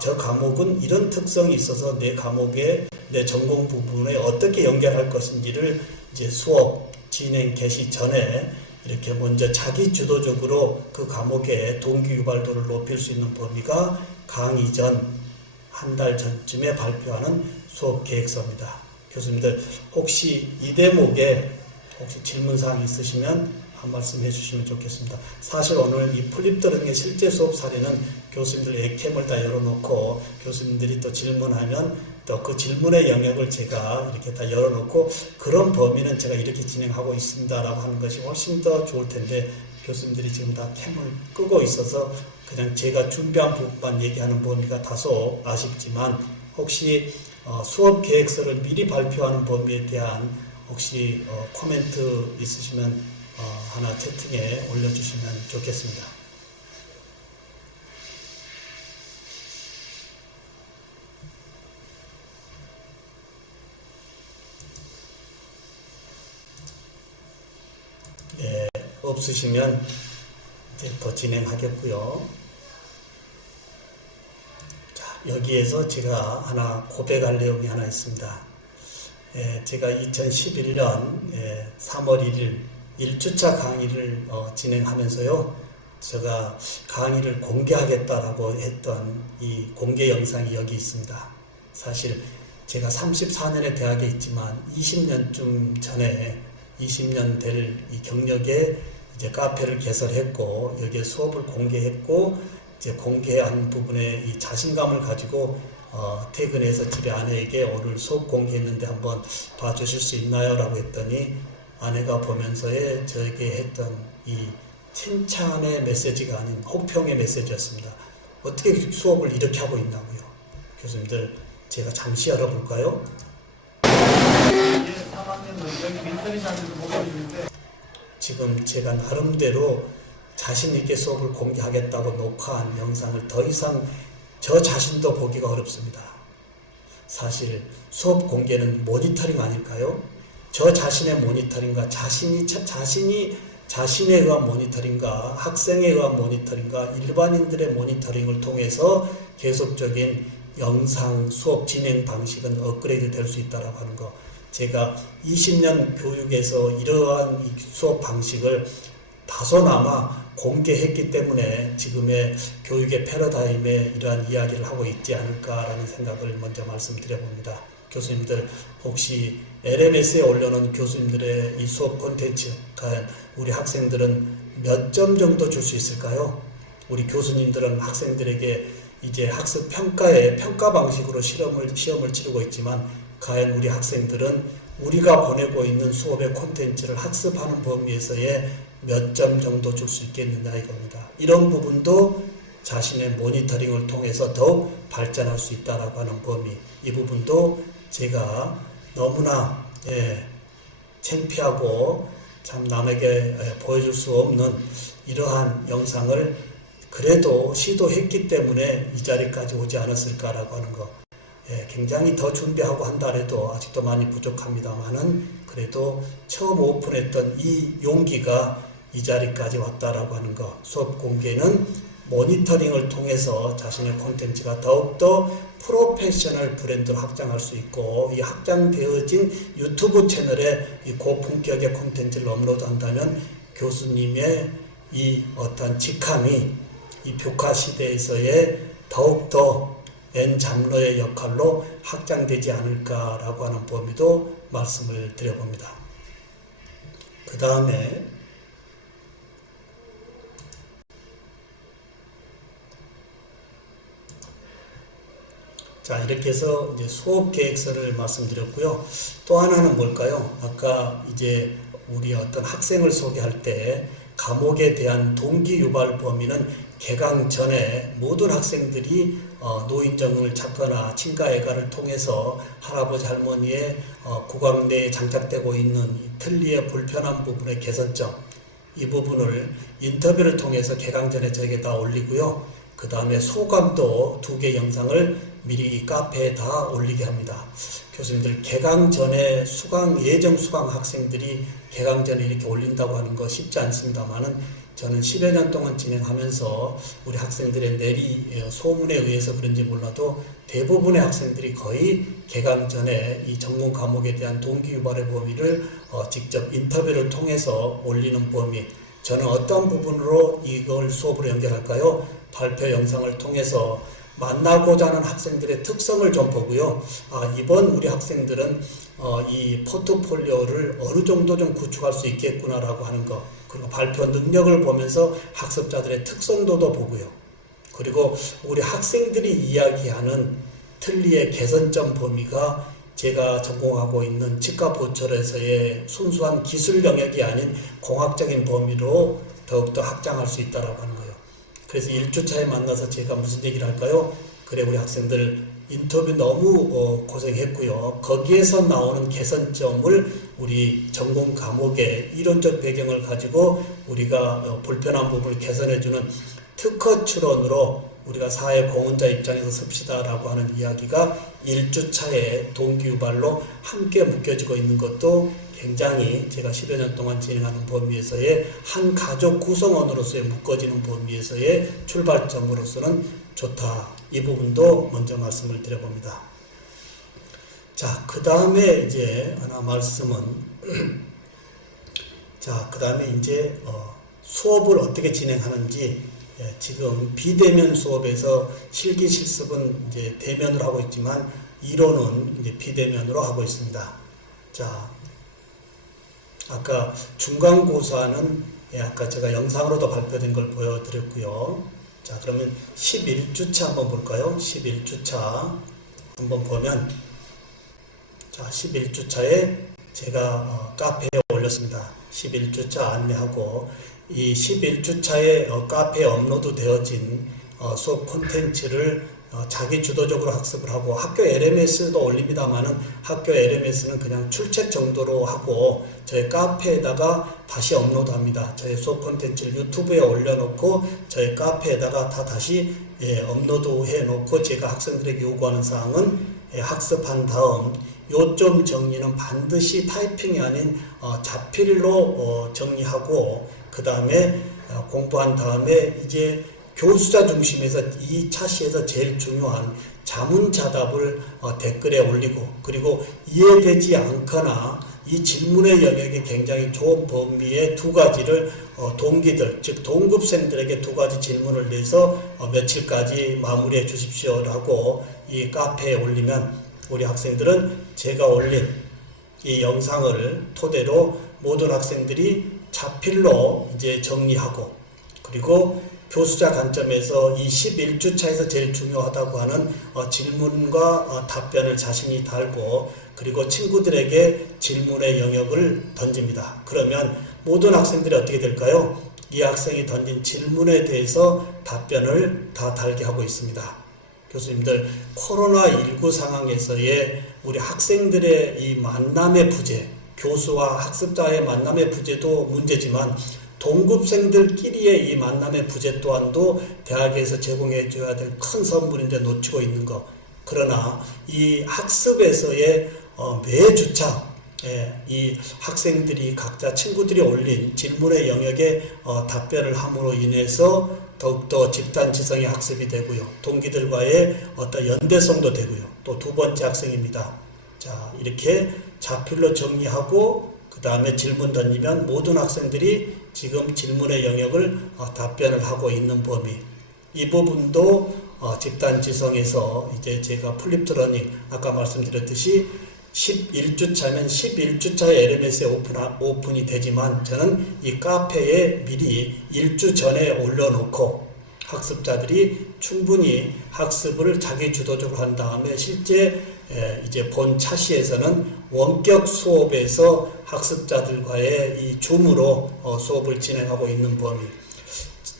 저 과목은 이런 특성이 있어서 내 과목에 내 전공 부분에 어떻게 연결할 것인지를 이제 수업 진행 개시 전에 이렇게 먼저 자기 주도적으로 그 과목의 동기 유발도를 높일 수 있는 범위가 강의 전 한 달 전쯤에 발표하는 수업 계획서입니다. 교수님들 혹시 이 대목에 혹시 질문사항이 있으시면 한 말씀 해주시면 좋겠습니다. 사실 오늘 이 플립드러닝의 실제 수업 사례는 교수님들 엑캠을 다 열어놓고 교수님들이 또 질문하면 또 그 질문의 영역을 제가 이렇게 다 열어놓고 그런 범위는 제가 이렇게 진행하고 있습니다라고 하는 것이 훨씬 더 좋을 텐데 교수님들이 지금 다 캠을 끄고 있어서 그냥 제가 준비한 부분만 얘기하는 범위가 다소 아쉽지만 혹시 수업 계획서를 미리 발표하는 범위에 대한 혹시 코멘트 있으시면 하나 채팅에 올려주시면 좋겠습니다. 네, 없으시면 이제 더 진행하겠고요. 자, 여기에서 제가 하나 고백할 내용이 하나 있습니다. 제가 2011년 3월 1일 1주차 강의를 진행하면서요. 제가 강의를 공개하겠다라고 했던 이 공개 영상이 여기 있습니다. 사실 제가 34년의 대학에 있지만 20년쯤 전에 20년 될 이 경력에 이제 카페를 개설했고 여기에 수업을 공개했고 이제 공개한 부분에 이 자신감을 가지고 퇴근해서 집에 아내에게 오늘 수업 공개했는데 한번 봐주실 수 있나요? 라고 했더니 아내가 보면서의 저에게 했던 이 칭찬의 메시지가 아닌 혹평의 메시지였습니다. 어떻게 수업을 이렇게 하고 있냐고요. 교수님들 제가 잠시 열어볼까요? 지금 제가 나름대로 자신있게 수업을 공개하겠다고 녹화한 영상을 더 이상 저 자신도 보기가 어렵습니다. 사실 수업 공개는 모니터링 아닐까요? 저 자신의 모니터링과 자신이 자신에 의한 모니터링과 학생에 의한 모니터링과 일반인들의 모니터링을 통해서 계속적인 영상 수업 진행 방식은 업그레이드 될 수 있다고 하는 거. 제가 20년 교육에서 이러한 이 수업 방식을 다소나마 공개했기 때문에 지금의 교육의 패러다임에 이러한 이야기를 하고 있지 않을까라는 생각을 먼저 말씀드려 봅니다. 교수님들 혹시 LMS에 올려놓은 교수님들의 이 수업 콘텐츠 과연 우리 학생들은 몇 점 정도 줄 수 있을까요? 우리 교수님들은 학생들에게 이제 학습 평가의 평가 방식으로 시험을 치르고 있지만 과연 우리 학생들은 우리가 보내고 있는 수업의 콘텐츠를 학습하는 범위에서의 몇 점 정도 줄 수 있겠느냐 이겁니다. 이런 부분도 자신의 모니터링을 통해서 더욱 발전할 수 있다라고 하는 범위, 이 부분도 제가 너무나 창피하고 참 남에게 보여줄 수 없는 이러한 영상을 그래도 시도했기 때문에 이 자리까지 오지 않았을까라고 하는 거. 굉장히 더 준비하고 한다 해도 아직도 많이 부족합니다만은 그래도 처음 오픈했던 이 용기가 이 자리까지 왔다라고 하는 거. 수업 공개는 모니터링을 통해서 자신의 콘텐츠가 더욱더 프로페셔널 브랜드로 확장할 수 있고 이 확장되어진 유튜브 채널에 이 고품격의 콘텐츠를 업로드한다면 교수님의 이 어떤 직함이 이 뷰카 시대에서의 더욱더 N 장로의 역할로 확장되지 않을까라고 하는 범위도 말씀을 드려봅니다. 그 다음에 자, 이렇게 해서 이제 수업 계획서를 말씀드렸고요. 또 하나는 뭘까요? 아까 이제 우리 어떤 학생을 소개할 때 감옥에 대한 동기 유발 범위는 개강 전에 모든 학생들이 노인정을 찾거나 친가애가를 통해서 할아버지 할머니의 구강 내에 장착되고 있는 틀니의 불편한 부분의 개선점, 이 부분을 인터뷰를 통해서 개강 전에 저에게 올리고요. 그 다음에 소감도 2개 영상을 미리 카페에 다 올리게 합니다. 교수님들 개강 전에 예정 수강 학생들이 개강 전에 이렇게 올린다고 하는 거 쉽지 않습니다만은 저는 10여 년 동안 진행하면서 우리 학생들의 소문에 의해서 그런지 몰라도 대부분의 학생들이 거의 개강 전에 이 전공 과목에 대한 동기 유발의 범위를 직접 인터뷰를 통해서 올리는 범위, 저는 어떤 부분으로 이걸 수업으로 연결할까요? 발표 영상을 통해서 만나고자 하는 학생들의 특성을 좀 보고요. 이번 우리 학생들은 이 포트폴리오를 어느 정도 좀 구축할 수 있겠구나라고 하는 것, 그리고 발표 능력을 보면서 학습자들의 특성도도 보고요. 그리고 우리 학생들이 이야기하는 틀니의 개선점 범위가 제가 전공하고 있는 치과보철에서의 순수한 기술 영역이 아닌 공학적인 범위로 더욱더 확장할 수 있다라고 하는 거예요. 그래서 1주차에 만나서 제가 무슨 얘기를 할까요? 그래, 우리 학생들 인터뷰 너무 고생했고요. 거기에서 나오는 개선점을 우리 전공 과목의 이론적 배경을 가지고 우리가 불편한 부분을 개선해주는 특허 출원으로 우리가 사회 공헌자 입장에서 섭시다라고 하는 이야기가 1주차에 동기유발로 함께 묶여지고 있는 것도 굉장히 제가 10여 년 동안 진행하는 범위에서의 한 가족 구성원으로서의 묶어지는 범위에서의 출발점으로서는 좋다. 이 부분도 먼저 말씀을 드려봅니다. 자, 그 다음에 이제 하나 말씀은 자, 그 다음에 이제 수업을 어떻게 진행하는지, 지금 비대면 수업에서 실기 실습은 이제 대면으로 하고 있지만 이론은 이제 비대면으로 하고 있습니다. 자, 아까 중간고사는 아까 제가 영상으로도 발표된 걸 보여드렸고요. 자, 그러면 11주차 한번 볼까요? 11주차 한번 보면, 자, 11주차에 제가 카페에 올렸습니다. 11주차 안내하고, 이 11주차에 카페에 업로드 되어진 수업 콘텐츠를 자기 주도적으로 학습을 하고, 학교 LMS도 올립니다만은 학교 LMS는 그냥 출첵 정도로 하고 저희 카페에다가 다시 업로드합니다. 저희 수업 콘텐츠를 유튜브에 올려놓고 저희 카페에다가 다시 업로드해 놓고, 제가 학생들에게 요구하는 사항은 학습한 다음 요점 정리는 반드시 타이핑이 아닌 자필로 정리하고, 그 다음에 공부한 다음에 이제 교수자 중심에서 이 차시에서 제일 중요한 자문자답을 댓글에 올리고, 그리고 이해되지 않거나 이 질문의 영역이 굉장히 좁은 범위의 2가지를 동기들, 즉 동급생들에게 2가지 질문을 내서 며칠까지 마무리해 주십시오라고 이 카페에 올리면 우리 학생들은 제가 올린 이 영상을 토대로 모든 학생들이 자필로 이제 정리하고, 그리고 교수자 관점에서 이 11주차에서 제일 중요하다고 하는 질문과 답변을 자신이 달고, 그리고 친구들에게 질문의 영역을 던집니다. 그러면 모든 학생들이 어떻게 될까요? 이 학생이 던진 질문에 대해서 답변을 다 달게 하고 있습니다. 교수님들, 코로나19 상황에서의 우리 학생들의 이 만남의 부재, 교수와 학습자의 만남의 부재도 문제지만 동급생들끼리의 이 만남의 부재 또한도 대학에서 제공해 줘야 될 큰 선물인데 놓치고 있는 것. 그러나 이 학습에서의 매주차 이 학생들이 각자 친구들이 올린 질문의 영역에 답변을 함으로 인해서 더욱더 집단 지성의 학습이 되고요. 동기들과의 어떤 연대성도 되고요. 또 두 번째 학생입니다. 자, 이렇게 자필로 정리하고 그 다음에 질문 던지면 모든 학생들이 지금 질문의 영역을 답변을 하고 있는 범위. 이 부분도 집단 지성에서 이제 제가 플립드 러닝 아까 말씀드렸듯이 11주차면 11주차에 LMS에 오픈이 되지만 저는 이 카페에 미리 1주 전에 올려놓고 학습자들이 충분히 학습을 자기 주도적으로 한 다음에 실제 이제 본 차시에서는 원격 수업에서 학습자들과의 이 줌으로 수업을 진행하고 있는 범위.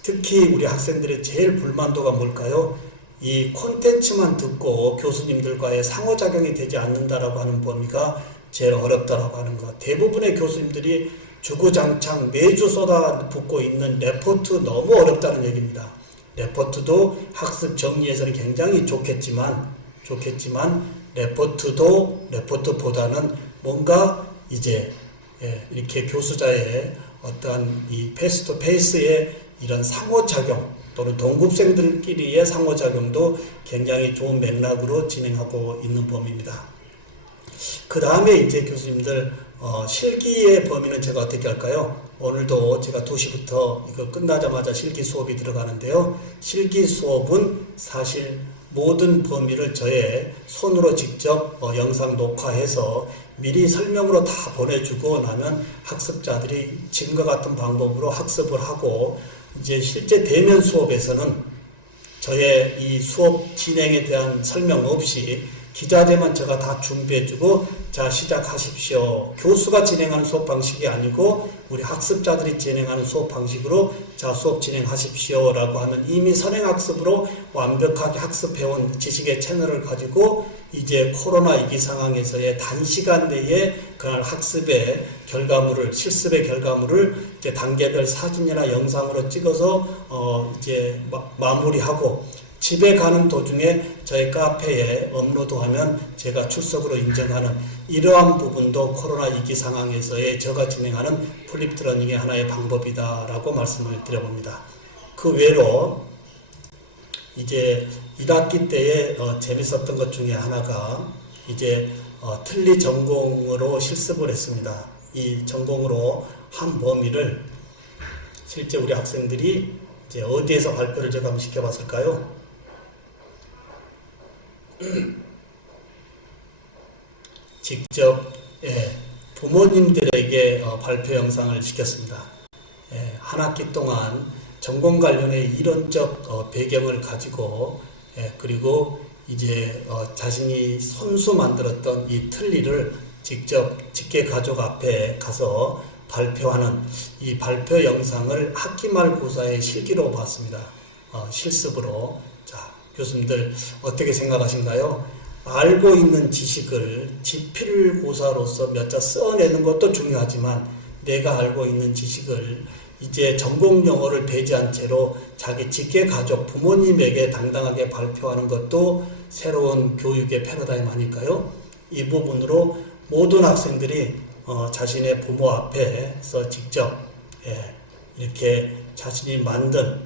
특히 우리 학생들의 제일 불만도가 뭘까요? 이 콘텐츠만 듣고 교수님들과의 상호작용이 되지 않는다라고 하는 범위가 제일 어렵다라고 하는 것. 대부분의 교수님들이 주구장창 매주 쏟아붓고 있는 레포트 너무 어렵다는 얘기입니다. 레포트도 학습 정리에서는 굉장히 좋겠지만 레포트보다는 뭔가 이제 이렇게 교수자의 어떠한 이 페이스 투 페이스의 이런 상호작용 또는 동급생들끼리의 상호작용도 굉장히 좋은 맥락으로 진행하고 있는 범위입니다. 그 다음에 이제 교수님들 실기의 범위는 제가 어떻게 할까요? 오늘도 제가 2시부터 이거 끝나자마자 실기 수업이 들어가는데요. 실기 수업은 사실 모든 범위를 저의 손으로 직접 영상 녹화해서 미리 설명으로 다 보내주고 나면 학습자들이 지금과 같은 방법으로 학습을 하고, 이제 실제 대면 수업에서는 저의 이 수업 진행에 대한 설명 없이 기자재만 제가 다 준비해주고 자 시작하십시오. 교수가 진행하는 수업 방식이 아니고 우리 학습자들이 진행하는 수업 방식으로 자 수업 진행하십시오 라고 하는 이미 선행학습으로 완벽하게 학습해온 지식의 채널을 가지고 이제 코로나 위기 상황에서의 단시간 내에 그날 학습의 결과물을, 실습의 결과물을 이제 단계별 사진이나 영상으로 찍어서 이제 마무리하고 집에 가는 도중에 저희 카페에 업로드하면 제가 출석으로 인정하는 이러한 부분도 코로나 위기 상황에서의 제가 진행하는 플립드 러닝의 하나의 방법이다라고 말씀을 드려봅니다. 그 외로 이제 1학기 때에 재밌었던 것 중에 하나가 이제 틀리 전공으로 실습을 했습니다. 이 전공으로 한 범위를 실제 우리 학생들이 이제 어디에서 발표를 제가 한번 시켜봤을까요? 직접 부모님들에게 발표 영상을 시켰습니다. 한 학기 동안 전공 관련의 이론적 배경을 가지고 그리고 이제 자신이 손수 만들었던 이 틀니를 직접 직계 가족 앞에 가서 발표하는 이 발표 영상을 학기 말고사의 실기로 봤습니다. 실습으로. 자, 교수님들 어떻게 생각하신가요? 알고 있는 지식을 지필고사로서 몇 자 써내는 것도 중요하지만 내가 알고 있는 지식을 이제 전공 용어를 배제한 채로 자기 직계 가족 부모님에게 당당하게 발표하는 것도 새로운 교육의 패러다임 아닐까요? 이 부분으로 모든 학생들이 자신의 부모 앞에서 직접 이렇게 자신이 만든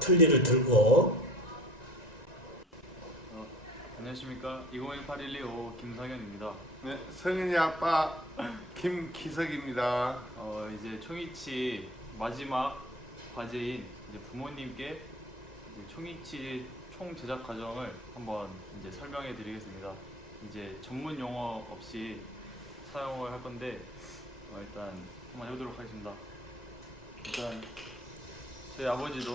틀니를 들고 안녕하십니까. 2018-125 김상현입니다. 네, 성현이 아빠 김기석입니다. 이제 총이치 마지막 과제인 이제 부모님께 이제 총이치 총 제작 과정을 한번 이제 설명해 드리겠습니다. 이제 전문 용어 없이 사용을 할 건데 일단 한번 해보도록 하겠습니다. 일단 저희 아버지도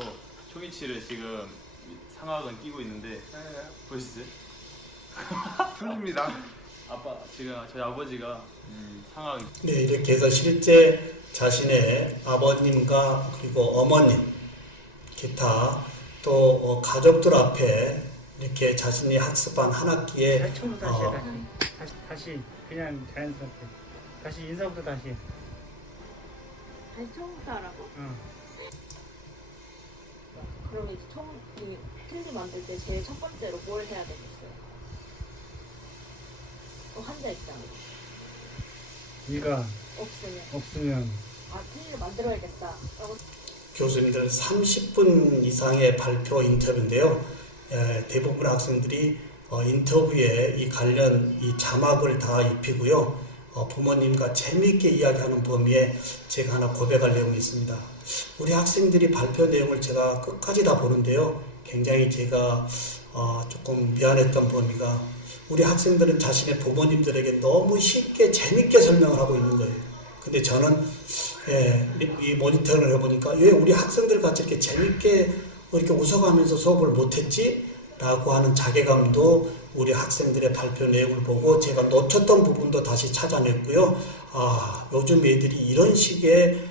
초기치를 지금 상악은 끼고 있는데 보이시죠? 틀립니다. 지금 저희 아버지가 상악 네, 이렇게 해서 실제 자신의 아버님과 그리고 어머님, 기타 또 가족들 앞에 이렇게 자신이 학습한 한 학기에 처음부터 다시 해, 다시 그냥 자연스럽게 다시 인사부터 다시 해. 다시 처음부터 하라고? 응. 그럼 이제 이 틀리 만들 때 제일 첫 번째로 뭘 해야 되겠어요? 또 한자 있잖아. 네가 없으면 틀리를 만들어야겠다. 라고 교수님들 30분 이상의 발표 인터뷰인데요. 대부분 학생들이 인터뷰에 이 관련 이 자막을 다 입히고요. 부모님과 재미있게 이야기하는 범위에 제가 하나 고백할 내용이 있습니다. 우리 학생들이 발표 내용을 제가 끝까지 다 보는데요. 굉장히 제가 조금 미안했던 범위가 우리 학생들은 자신의 부모님들에게 너무 쉽게 재밌게 설명을 하고 있는 거예요. 근데 저는 이 모니터링을 해보니까 왜 우리 학생들 같이 이렇게 재밌게 이렇게 웃어가면서 수업을 못했지? 라고 하는 자괴감도 우리 학생들의 발표 내용을 보고 제가 놓쳤던 부분도 다시 찾아냈고요. 요즘 애들이 이런 식의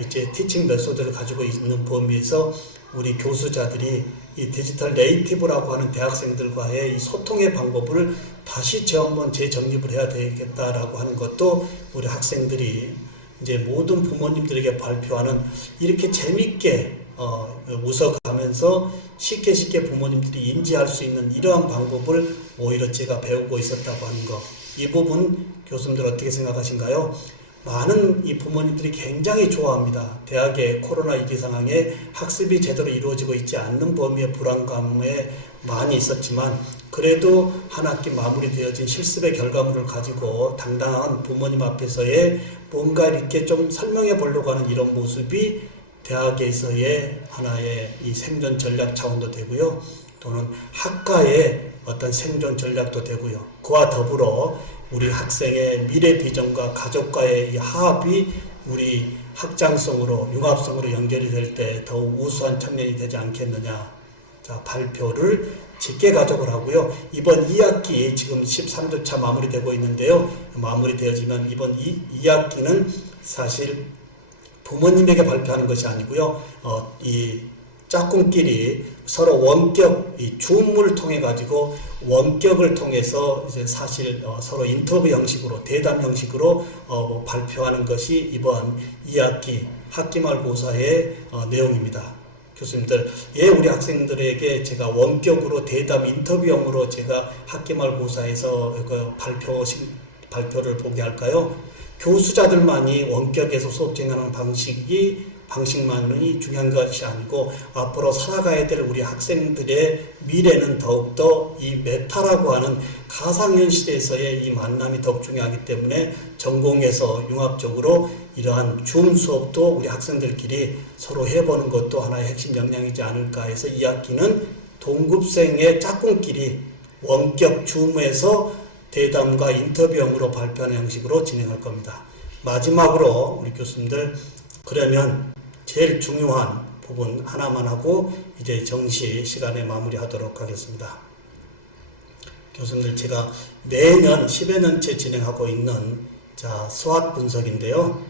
이제 티칭 메소드를 가지고 있는 범위에서 우리 교수자들이 이 디지털 네이티브라고 하는 대학생들과의 이 소통의 방법을 다시 한번 재정립을 해야 되겠다라고 하는 것도 우리 학생들이 이제 모든 부모님들에게 발표하는 이렇게 재밌게 웃어가면서 쉽게 부모님들이 인지할 수 있는 이러한 방법을 오히려 제가 배우고 있었다고 하는 거. 이 부분 교수님들 어떻게 생각하신가요? 많은 이 부모님들이 굉장히 좋아합니다. 대학의 코로나 위기 상황에 학습이 제대로 이루어지고 있지 않는 범위의 불안감에 많이 있었지만 그래도 한 학기 마무리되어진 실습의 결과물을 가지고 당당한 부모님 앞에서의 뭔가 이렇게 좀 설명해 보려고 하는 이런 모습이 대학에서의 하나의 이 생존 전략 차원도 되고요. 또는 학과의 어떤 생존 전략도 되고요. 그와 더불어 우리 학생의 미래 비전과 가족과의 이 합이 우리 학장성으로 융합성으로 연결이 될 때 더욱 우수한 청년이 되지 않겠느냐. 자, 발표를 짙게 가족을 하고요. 이번 2학기 지금 13주차 마무리되고 있는데요. 마무리되어지면 이번 2학기는 사실 부모님에게 발표하는 것이 아니고요. 이 짝꿍끼리 서로 원격, 이 줌을 통해 가지고 원격을 통해서 이제 사실 서로 인터뷰 형식으로 대담 형식으로 발표하는 것이 이번 2학기 학기말 고사의 내용입니다. 교수님들, 우리 학생들에게 제가 원격으로 대담 인터뷰형으로 제가 학기말 고사에서 발표를 보게 할까요? 교수자들만이 원격에서 수업 진행하는 방식만이 중요한 것이 아니고 앞으로 살아가야 될 우리 학생들의 미래는 더욱더 이 메타라고 하는 가상현실에서의 이 만남이 더욱 중요하기 때문에 전공에서 융합적으로 이러한 줌 수업도 우리 학생들끼리 서로 해보는 것도 하나의 핵심 역량이지 않을까 해서 2학기는 동급생의 짝꿍끼리 원격 줌에서 대담과 인터뷰형으로 발표하는 형식으로 진행할 겁니다. 마지막으로 우리 교수님들, 그러면 제일 중요한 부분 하나만 하고 이제 정시 시간에 마무리하도록 하겠습니다. 교수님들, 제가 매년 10여 년째 진행하고 있는 수학 분석인데요.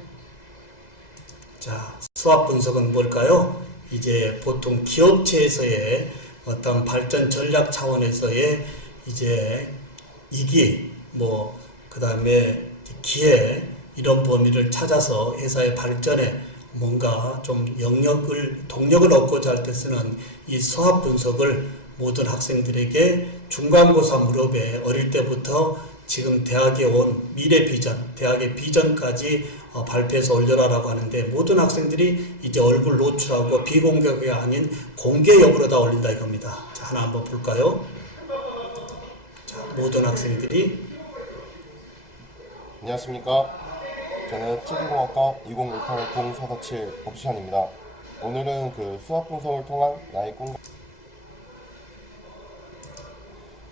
수학 분석은 뭘까요? 이제 보통 기업체에서의 어떤 발전 전략 차원에서의 이제 이기, 그 다음에 기회, 이런 범위를 찾아서 회사의 발전에 뭔가 좀 동력을 얻고자 할 때 쓰는 이 수학 분석을 모든 학생들에게 중간고사 무렵에 어릴 때부터 지금 대학에 온 미래 비전, 대학의 비전까지 발표해서 올려라라고 하는데 모든 학생들이 이제 얼굴 노출하고 비공개가 아닌 공개 여부로 다 올린다 이겁니다. 자, 하나 한번 볼까요? 자, 모든 학생들이 안녕하십니까. 저는 720학과 2018-0447 옵션입니다. 오늘은 수학 분석을 통한 나의 꿈.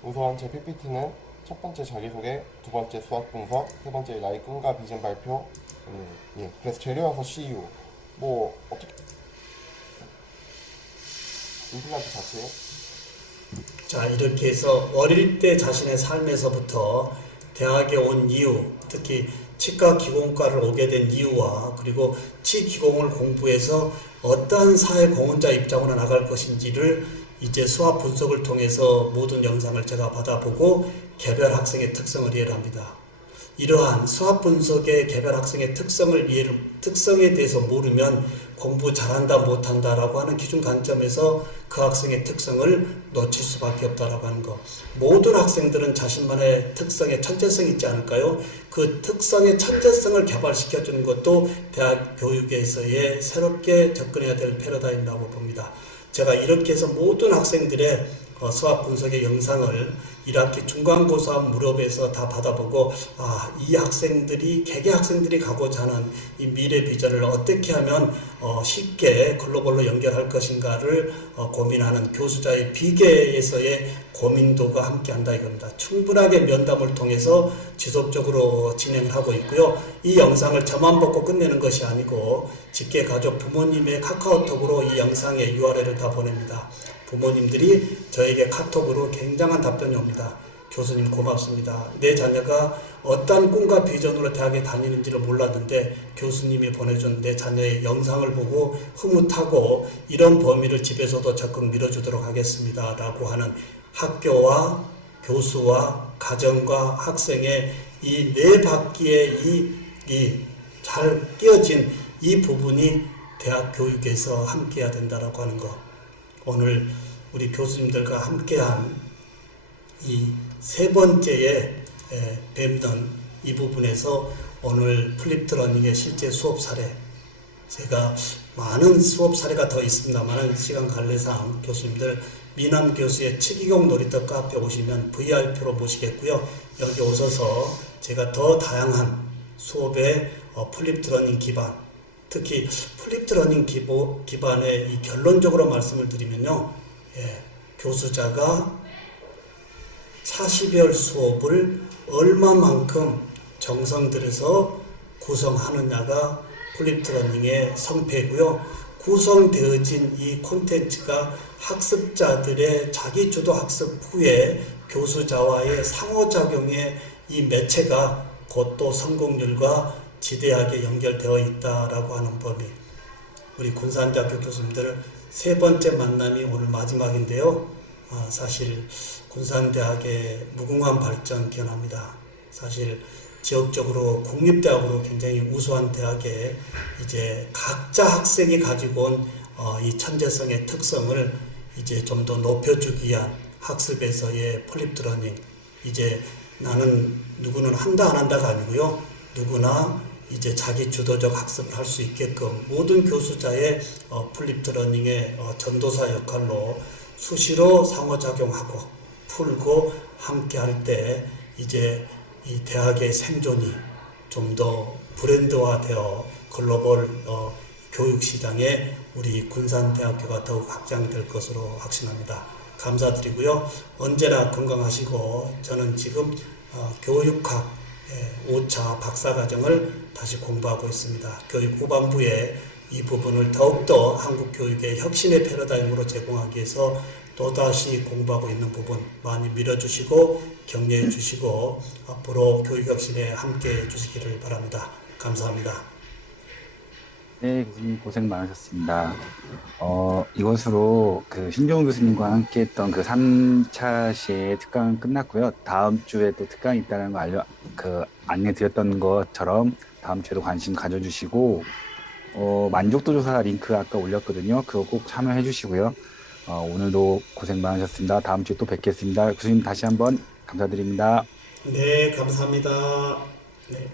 우선 제 PPT는 첫 번째 자기소개, 두 번째 수학 분석, 세 번째 나의 꿈과 비전 발표. 그래서 재료여서 CU. 뭐 어떻게 임플란트 자체. 자, 이렇게 해서 어릴 때 자신의 삶에서부터 대학에 온 이유, 특히 치과 기공과를 오게 된 이유와 그리고 치기공을 공부해서 어떠한 사회 공헌자 입장으로 나갈 것인지를 이제 수학 분석을 통해서 모든 영상을 제가 받아보고 개별 학생의 특성을 이해를 합니다. 이러한 수학 분석의 개별 학생의 특성에 대해서 모르면 공부 잘한다 못한다라고 하는 기준 관점에서 그 학생의 특성을 놓칠 수밖에 없다라고 하는 것. 모든 학생들은 자신만의 특성에 천재성이 있지 않을까요? 그 특성의 천재성을 개발시켜주는 것도 대학 교육에서의 새롭게 접근해야 될 패러다임이라고 봅니다. 제가 이렇게 해서 모든 학생들의 수학 분석의 영상을 1학기 중간고사 무렵에서 다 받아보고 이 학생들이 개개 학생들이 가고자 하는 이 미래 비전을 어떻게 하면 쉽게 글로벌로 연결할 것인가를 고민하는 교수자의 비계에서의 고민도가 함께한다 이겁니다. 충분하게 면담을 통해서 지속적으로 진행을 하고 있고요. 이 영상을 저만 보고 끝내는 것이 아니고 직계 가족 부모님의 카카오톡으로 이 영상의 URL을 다 보냅니다. 부모님들이 저에게 카톡으로 굉장한 답변이 옵니다. 교수님 고맙습니다. 내 자녀가 어떤 꿈과 비전으로 대학에 다니는지를 몰랐는데 교수님이 보내준 내 자녀의 영상을 보고 흐뭇하고 이런 범위를 집에서도 적극 밀어주도록 하겠습니다. 라고 하는 학교와 교수와 가정과 학생의 이 네 바퀴의 이 잘 끼어진 이 부분이 대학 교육에서 함께해야 된다라고 하는 것. 오늘 우리 교수님들과 함께한 이 세 번째에 뵙는 이 부분에서 오늘 플립드 러닝의 실제 수업 사례, 제가 많은 수업 사례가 더 있습니다만 시간 관례상 교수님들 미남 교수의 치기공 놀이터 카페 오시면 VIP로 모시겠고요. 여기 오셔서 제가 더 다양한 수업의 플립드 러닝 기반, 특히 플립드 러닝 기반의 이 결론적으로 말씀을 드리면요. 교수자가 40여 수업을 얼마만큼 정성 들여서 구성하느냐가 플립드 러닝의 성패고요. 구성되어진 이 콘텐츠가 학습자들의 자기주도 학습 후에 교수자와의 상호작용의 이 매체가 곧 또 성공률과 지대하게 연결되어 있다라고 하는 법이, 우리 군산대학교 교수님들 세 번째 만남이 오늘 마지막인데요. 사실 군산대학의 무궁한 발전 기원합니다. 사실 지역적으로 국립대학으로 굉장히 우수한 대학에 이제 각자 학생이 가지고 온 이 천재성의 특성을 이제 좀 더 높여주기 위한 학습에서의 플립드 러닝. 이제 나는 누구는 한다 안 한다가 아니고요. 누구나 이제 자기 주도적 학습을 할 수 있게끔 모든 교수자의 플립드 러닝의 전도사 역할로 수시로 상호작용하고 풀고 함께 할 때 이제 이 대학의 생존이 좀 더 브랜드화되어 글로벌 교육 시장에 우리 군산대학교가 더욱 확장될 것으로 확신합니다. 감사드리고요. 언제나 건강하시고 저는 지금 교육학 5차 박사과정을 다시 공부하고 있습니다. 교육 후반부에 이 부분을 더욱더 한국 교육의 혁신의 패러다임으로 제공하기 위해서 또다시 공부하고 있는 부분 많이 밀어주시고 격려해 주시고 앞으로 교육혁신에 함께해 주시기를 바랍니다. 감사합니다. 네, 교수님 고생 많으셨습니다. 이것으로 그 신종훈 교수님과 함께 했던 그 3차 시의 특강은 끝났고요. 다음 주에 또 특강이 있다는 거 안내 드렸던 것처럼 다음 주에도 관심 가져주시고, 만족도 조사 링크 아까 올렸거든요. 그거 꼭 참여해 주시고요. 오늘도 고생 많으셨습니다. 다음 주에 또 뵙겠습니다. 교수님 다시 한번 감사드립니다. 네, 감사합니다. 네.